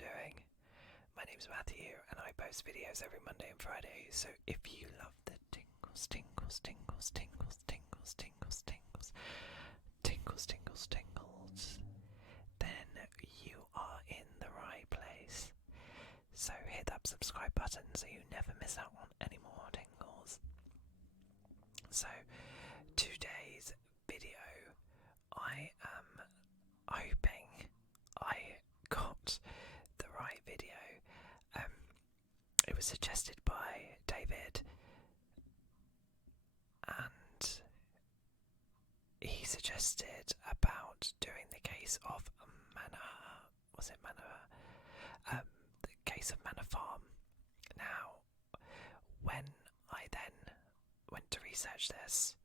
doing. My name's Matthew and I post videos every Monday and Friday, so if you love the tingles, tingles, tingles, tingles, tingles, tingles, tingles, tingles, tingles, tingles, then you are in the right place. So hit that subscribe button so you never miss out on any more tingles. So today's video, I am hoping I got the right video. It was suggested by David, and he suggested about doing the case of the case of Manor Farm. Now, when I then went to research this,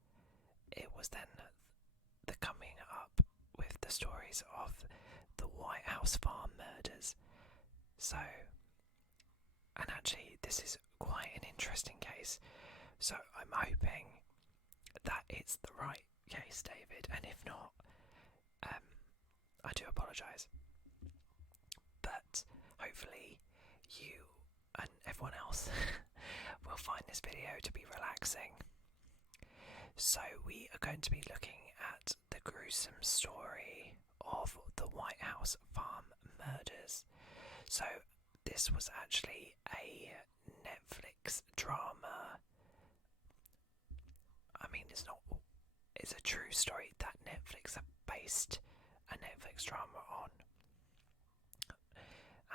it was then the coming up with the stories of the White House Farm murders. So, and actually this is quite an interesting case, so I'm hoping that it's the right case, David, and if not, I do apologise. But hopefully you and everyone else will find this video to be relaxing. So we are going to be looking at the gruesome story of the White House Farm murders. So this was actually a Netflix drama. I mean, it's a true story that Netflix have based a Netflix drama on.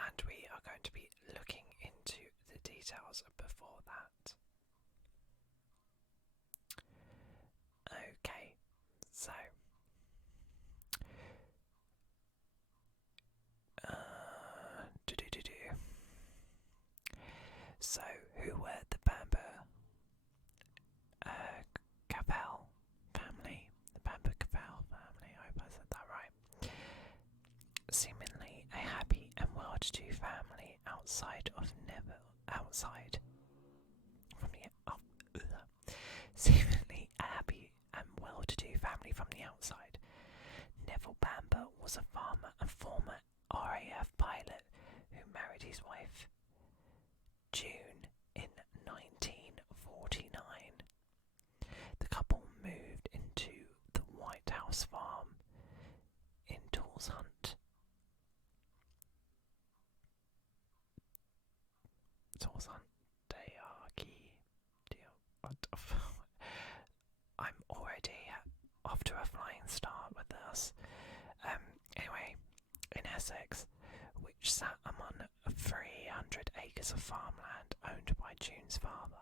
And we are going to be looking into the details before that. Okay, so So, who were the Bamber-Caffell family? The Bamber-Caffell family, I hope I said that right. Seemingly a happy and well-to-do family Seemingly a happy and well-to-do family from the outside. Neville Bamber was a farmer and former RAF pilot who married his wife June in 1949. The couple moved into the White House Farm in Toolshunt. I'm already off to a flying start with this. Anyway, in Essex, which sat among 300 acres of farmland owned by June's father.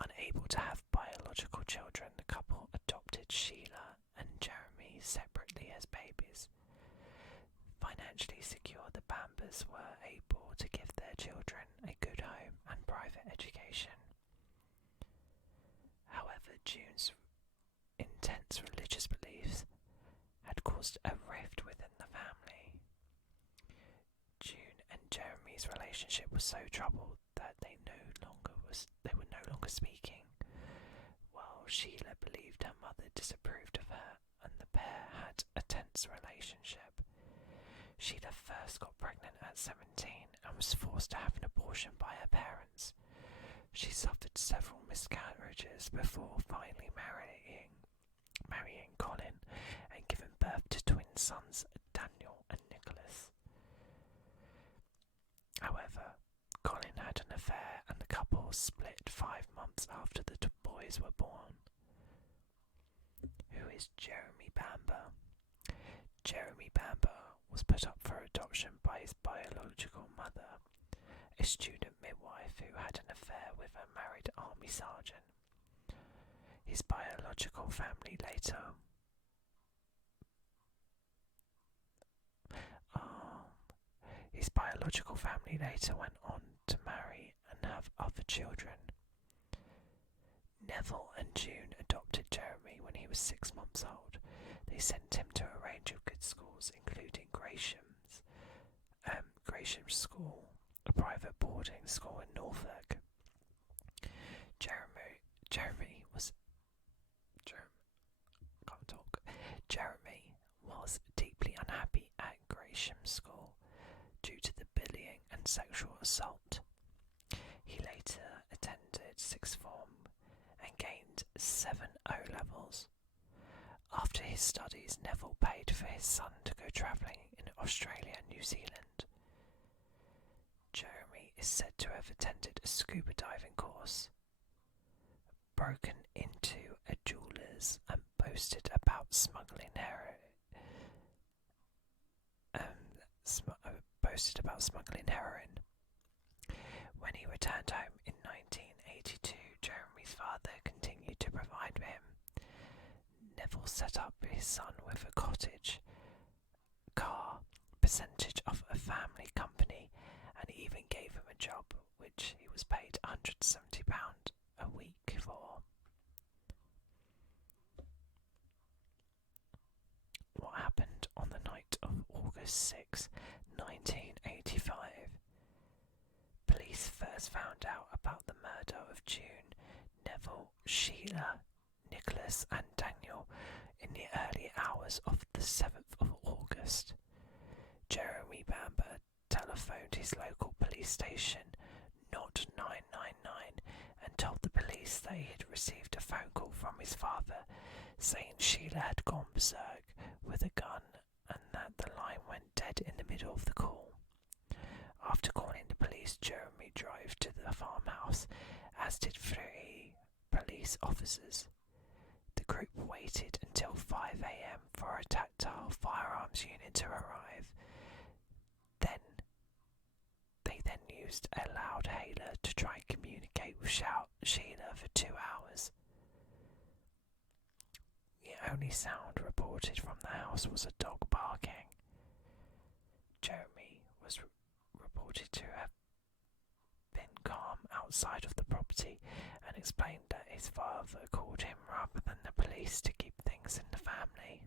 Unable to have biological children, the couple adopted Sheila and Jeremy separately as babies. Financially secure, the Bambers were able to give their children a good home and private education. However, June's intense religious beliefs had caused a rift within the family. June and Jeremy's relationship was so troubled that they were no longer speaking, while Sheila believed her mother disapproved of her, and the pair had a tense relationship. Sheila first got pregnant at 17 and was forced to have an abortion by her parents. She suffered several miscarriages before finally marrying Colin and giving birth to twin sons Daniel and Nicholas. However, Colin had an affair and the couple split 5 months after the boys were born. Who is Jeremy Bamber? Jeremy Bamber was put up for adoption by his biological mother, a student midwife who had an affair with a married army sergeant. His biological family later went on to marry and have other children. Neville and June adopted Jeremy when he was 6 months old. They sent him to a range of good schools, including Gresham's School, a private boarding school in Norfolk. Jeremy was deeply unhappy at Gresham's School. to the bullying and sexual assault. He later attended sixth form and gained 7 O-levels. After his studies, Neville paid for his son to go travelling in Australia and New Zealand. Jeremy is said to have attended a scuba diving course, broken into a jeweller's and boasted about smuggling heroin. When he returned home in 1982, Jeremy's father continued to provide for him. Neville set up his son with a cottage, car, percentage of a family company, and even gave him a job which he was paid £170 a week for. What happened on the night of August 6, 1985? Police first found out about the murder of June, Neville, Sheila, Nicholas and Daniel in the early hours of the 7th of August. Jeremy Bamber telephoned his local police station, not 999, and told the police that he had received a phone call from his father saying Sheila had gone berserk with a gun and that the line went dead in the middle of the call. After calling the police, Jeremy drove to the farmhouse, as did 3 police officers. The group waited until 5 a.m. for a tactile firearms unit to arrive. They then used a loudhailer to try and communicate with Sheila for 2 hours. The only sound reported from the house was a dog barking. Jeremy was reported to have been calm outside of the property and explained that his father called him rather than the police to keep things in the family.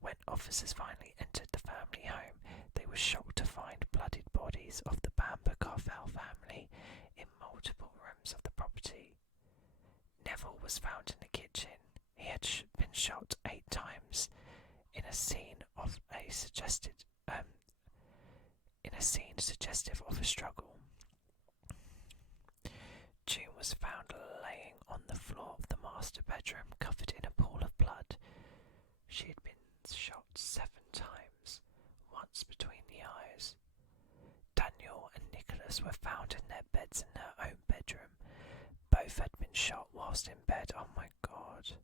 When officers finally entered the family home, they were shocked to find bloodied bodies of the Bamber-Caffell family in multiple rooms of the property. Neville was found in the kitchen. He had been shot 8 times in a scene suggestive of a struggle. June was found laying on the floor of the master bedroom, covered in a pool of blood. She had been shot 7 times, once between the eyes. Daniel and Nicholas were found in their beds in their own bedroom. Both had been shot whilst in bed. Oh my God.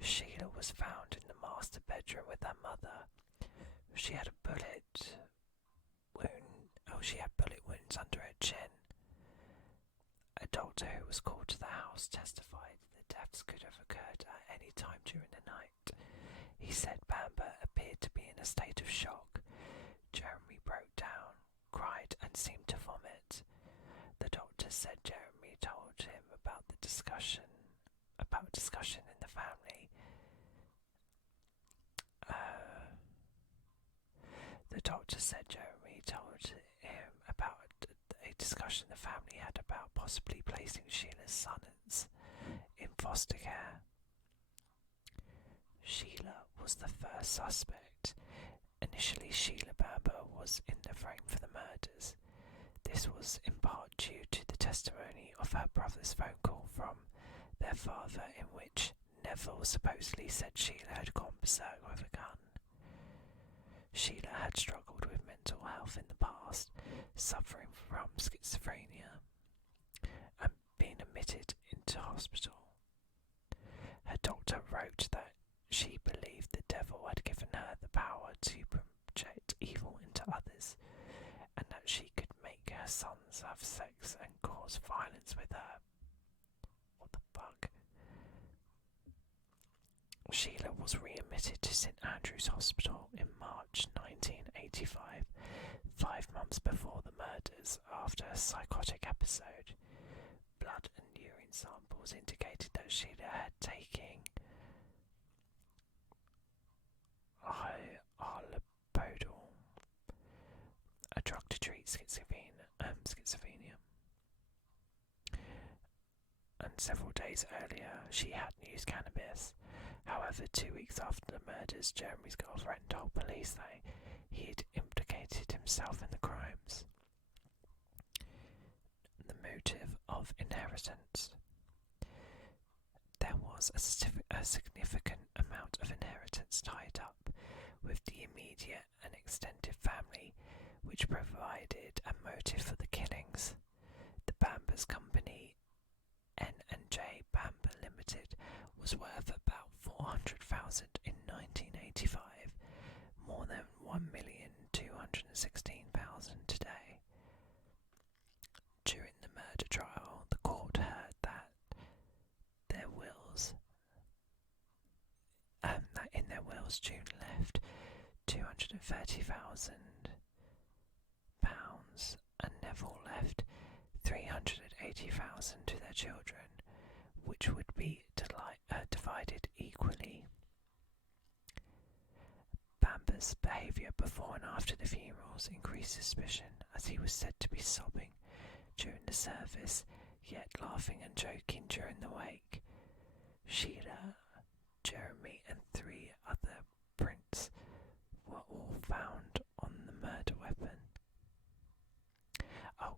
Sheila was found in the master bedroom with her mother. She had bullet wounds under her chin. A doctor who was called to the house testified the deaths could have occurred at any time during the night. He said Bamber appeared to be in a state of shock. Jeremy broke down, cried and seemed to vomit. The doctor said Jeremy told him about discussion in the family. The doctor said Jeremy told him about a discussion the family had about possibly placing Sheila's sons in foster care. Sheila was the first suspect. Initially, Sheila Bamber was in the frame for the murders. This was in part due to the testimony of her brother's phone call from their father, in which Neville supposedly said Sheila had gone berserk with a gun. Sheila had struggled with mental health in the past, suffering from schizophrenia, and being admitted into hospital. Her doctor wrote that she believed the devil had given her the power to project evil into others, and that she could make her sons have sex and cause violence with her. What the fuck? Sheila was readmitted to St Andrew's Hospital in March 1985, 5 months before the murders, after a psychotic episode. Blood and urine samples indicated that Sheila had taken Arlapodol, a drug to treat schizophrenia. And several days earlier, she had used cannabis. However, 2 weeks after the murders, Jeremy's girlfriend told police that he had implicated himself in the crimes. The motive of inheritance. There was a significant amount of inheritance tied up with the immediate and extended family, which provided a motive for the killings. The Bamber's company, N&J Bamber Limited, was worth about $400,000 in 1985, more than $1,216,000 today. During the murder trial, the court heard that in their wills June left £230,000 and Neville left $380,000 to their children, which would be divided equally. Bamber's behaviour before and after the funerals increased suspicion, as he was said to be sobbing during the service, yet laughing and joking during the wake. Sheila, Jeremy and 3 other prints were all found on the murder weapon.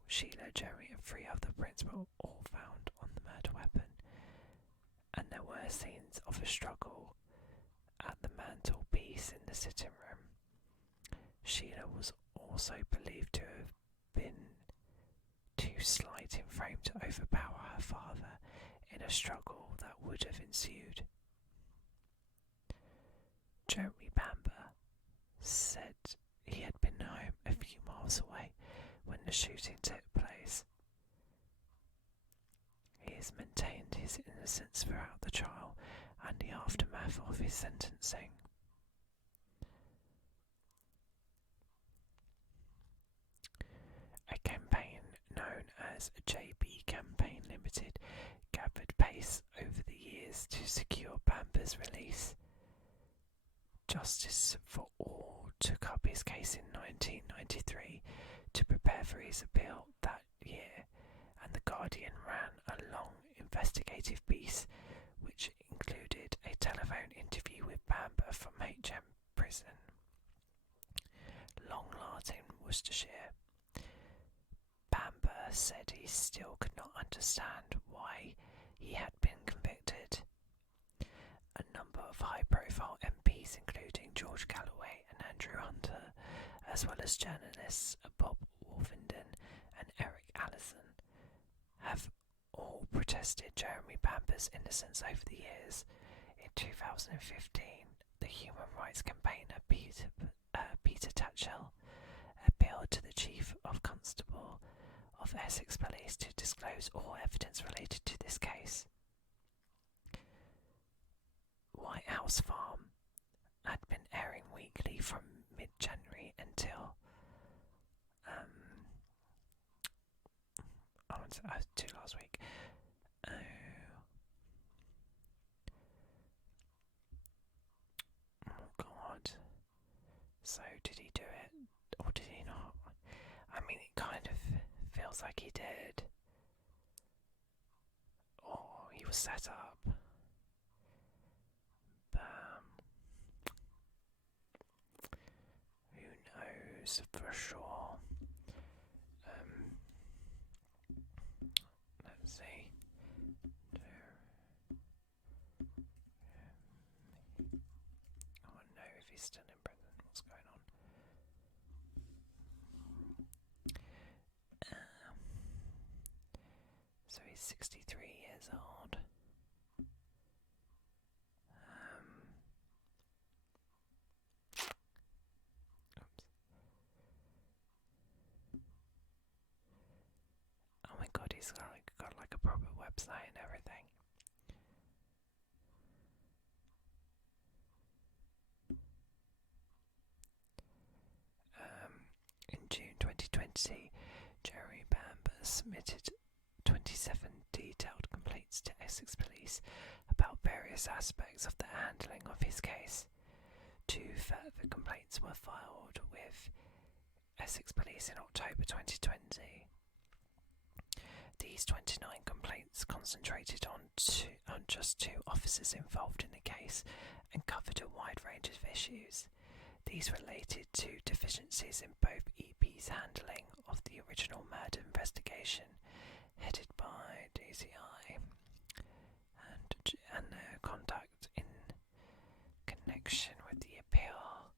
Sheila, Jeremy and 3 other prints were all found on the murder weapon, and there were scenes of a struggle at the mantelpiece in the sitting room. Sheila was also believed to have been too slight in frame to overpower her father in a struggle that would have ensued. Jeremy Bamber said he had been home a few miles away when the shooting took place. He has maintained his innocence throughout the trial and the aftermath of his sentencing. A campaign known as JB Campaign Limited gathered pace over the years to secure Bamber's release. Justice for All took up his case in 1993 to prepare for his appeal that year, and The Guardian ran a long investigative piece which included a telephone interview with Bamber from HM Prison, Long Lartin, Worcestershire. Bamber said he still could not understand why he had been convicted. A number of high-profile MPs, including George Galloway and Andrew Hunter, as well as journalists Bob Wolfenden and Eric Allison, have all protested Jeremy Bamber's innocence over the years. In 2015, the human rights campaigner Peter Tatchell appealed to the Chief of Constable of Essex Police to disclose all evidence related to this case. White House Farm had been airing weekly from mid-January until to last week. Oh God. So did he do it or did he not? I mean, it kind of feels like he did. Or he was set up. Who knows for sure? Let's see. I want to know if he's still in prison. What's going on? So he's 63 years old. Oh my God, he's got like a proper website and everything. In June 2020, Jeremy Bamber submitted 27 detailed complaints to Essex Police about various aspects of the handling of his case. 2 further complaints were filed with Essex Police in October 2020. These 29 complaints concentrated on just 2 officers involved in the case and covered a wide range of issues. These related to deficiencies in both EP's handling of the original murder investigation, headed by DCI, and their conduct in connection with the appeal,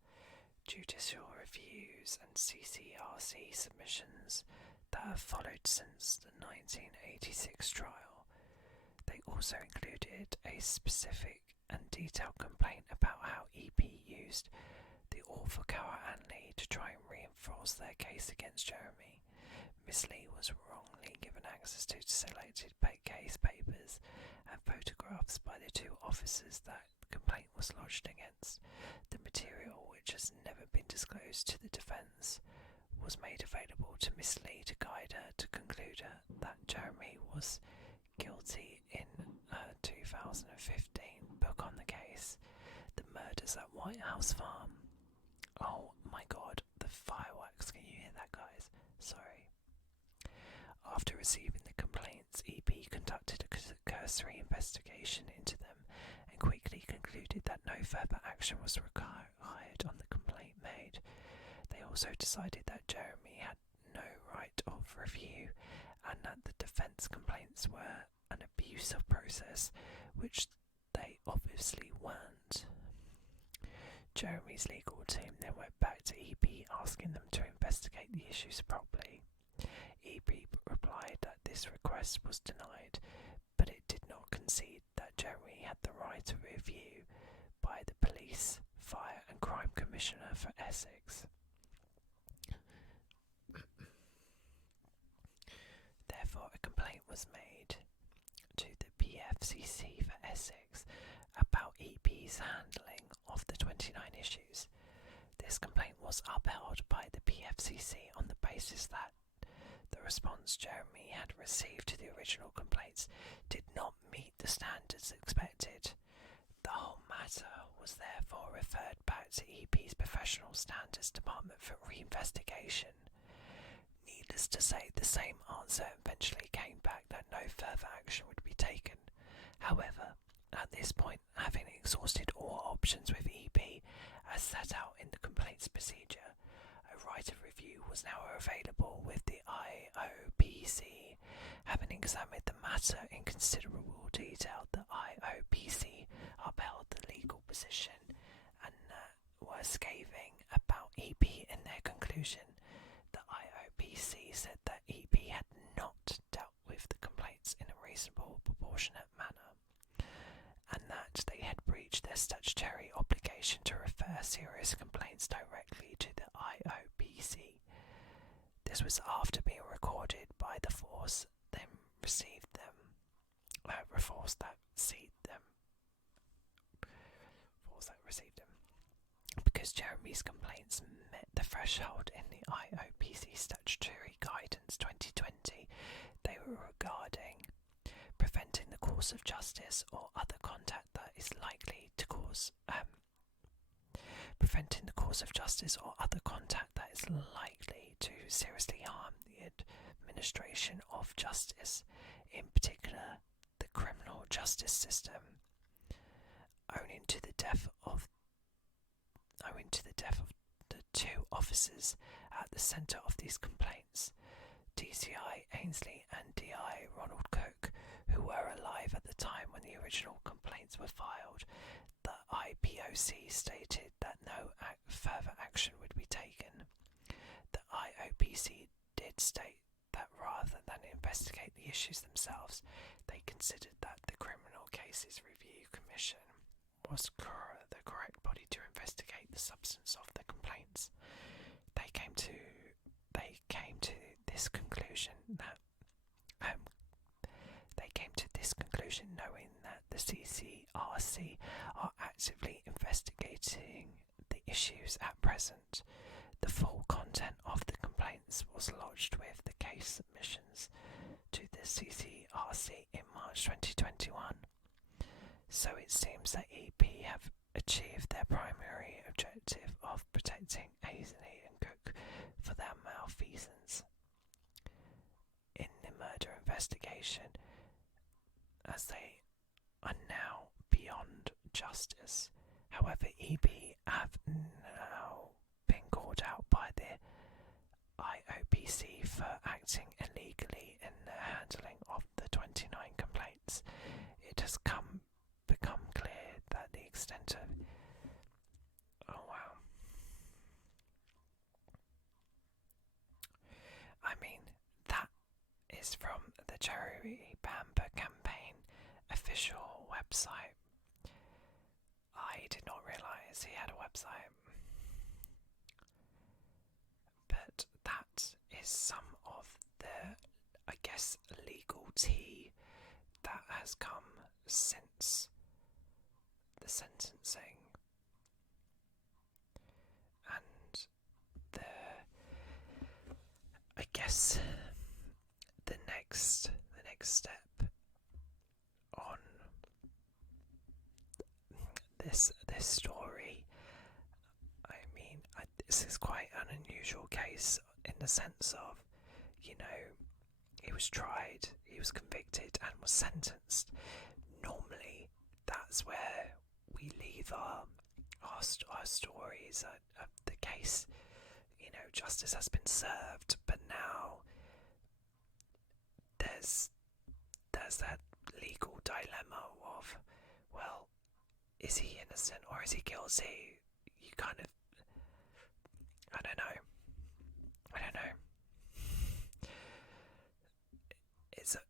judicial reviews and CCRC submissions that have followed since the 1986 trial. They also included a specific and detailed complaint about how EP used the author Cara and Lee to try and reinforce their case against Jeremy. Miss Lee was wrongly given access to selected case papers and photographs by the two officers that the complaint was lodged against. The material, which has never been disclosed to the defence, was made available to Miss Lee to guide her to conclude that Jeremy was guilty in her 2015 book on the case, The Murders at White House Farm. Oh my god, the fireworks, can you hear that, guys? Sorry. After receiving the complaints, EP conducted a cursory investigation into them and quickly concluded that no further action was required on the complaint made. They also decided that Jeremy had no right of review and that the defence complaints were an abuse of process, which they obviously weren't. Jeremy's legal team then went back to EP asking them to investigate the issues properly. EP replied that this request was denied, but it did not concede that Jeremy had the right of review by the Police, Fire and Crime Commissioner for Essex. Therefore, a complaint was made to the PFCC for Essex about EP's handling of the 29 issues. This complaint was upheld by the PFCC on the basis that the response Jeremy had received to the original complaints did not meet the standards expected. The whole matter was therefore referred back to EP's Professional Standards Department for reinvestigation. Needless to say, the same answer eventually came back that no further action would be taken. However, at this point, having exhausted all options with EP as set out in the complaints procedure, a right of review was now available, with the IOPC having examined the matter in considerable detail. The IOPC upheld the legal position and were scathing about EP in their conclusion. The IOPC said that EP had not dealt with the complaints in a reasonable, proportionate manner, and that they had breached their statutory obligation to refer serious complaints directly to the IOPC. This was after being recorded by the force received them. Because Jeremy's complaints met the threshold in the IOPC Statutory Guidance 2020, they were regarding preventing the course of justice or other contact that is likely to cause seriously harm the administration of justice, in particular the criminal justice system. Owing to the death of the two officers at the centre of these complaints, DCI Ainsley and DI Ronald Cook, who were alive at the time when the original complaints were filed, the IPOC stated that no further action would be taken. The IOPC did state that rather than investigate the issues themselves, they considered that the Criminal Cases Review Commission was the correct body to investigate the substance of the complaints. They came to this conclusion knowing that the CCRC are actively investigating the issues at present. The full content of the complaints was lodged with the case submissions to the CCRC in March 2021. So it seems that EP have achieved their primary objective of protecting Ainsley and Cook for their malfeasance in the murder investigation, as they are now beyond justice. However, EP have now by the IOPC for acting illegally in the handling of the 29 complaints. It has become clear that the extent of... Oh wow. I mean, that is from the Jeremy Bamber campaign official website. I did not realise he had a website. But that is some of the, I guess, legal tea that has come since the sentencing. And I guess the next step on this story, I mean, this is quite an unusual case in the sense of, you know, he was tried, he was convicted and was sentenced. Normally that's where we leave our stories of the case. You know, justice has been served, but now there's that legal dilemma of, well, is he innocent or is he guilty? You kind of, I don't know.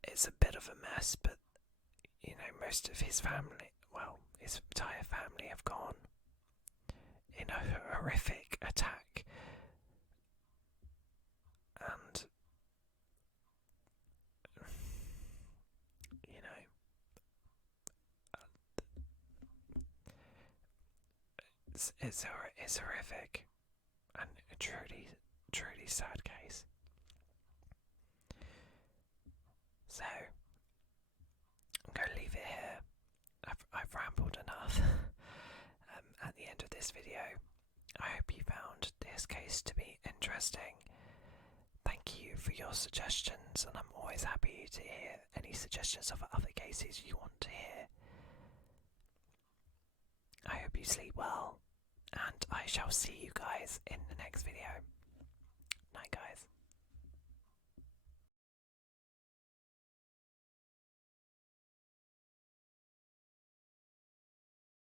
It's a bit of a mess, but you know, most of his family, well, his entire family have gone in a horrific attack, and you know, it's horrific and a truly sad case. So I'm going to leave it here. I've rambled enough. At the end of this video, I hope you found this case to be interesting. Thank you for your suggestions, and I'm always happy to hear any suggestions of other cases you want to hear. I hope you sleep well, and I shall see you guys in the next video. Night, guys.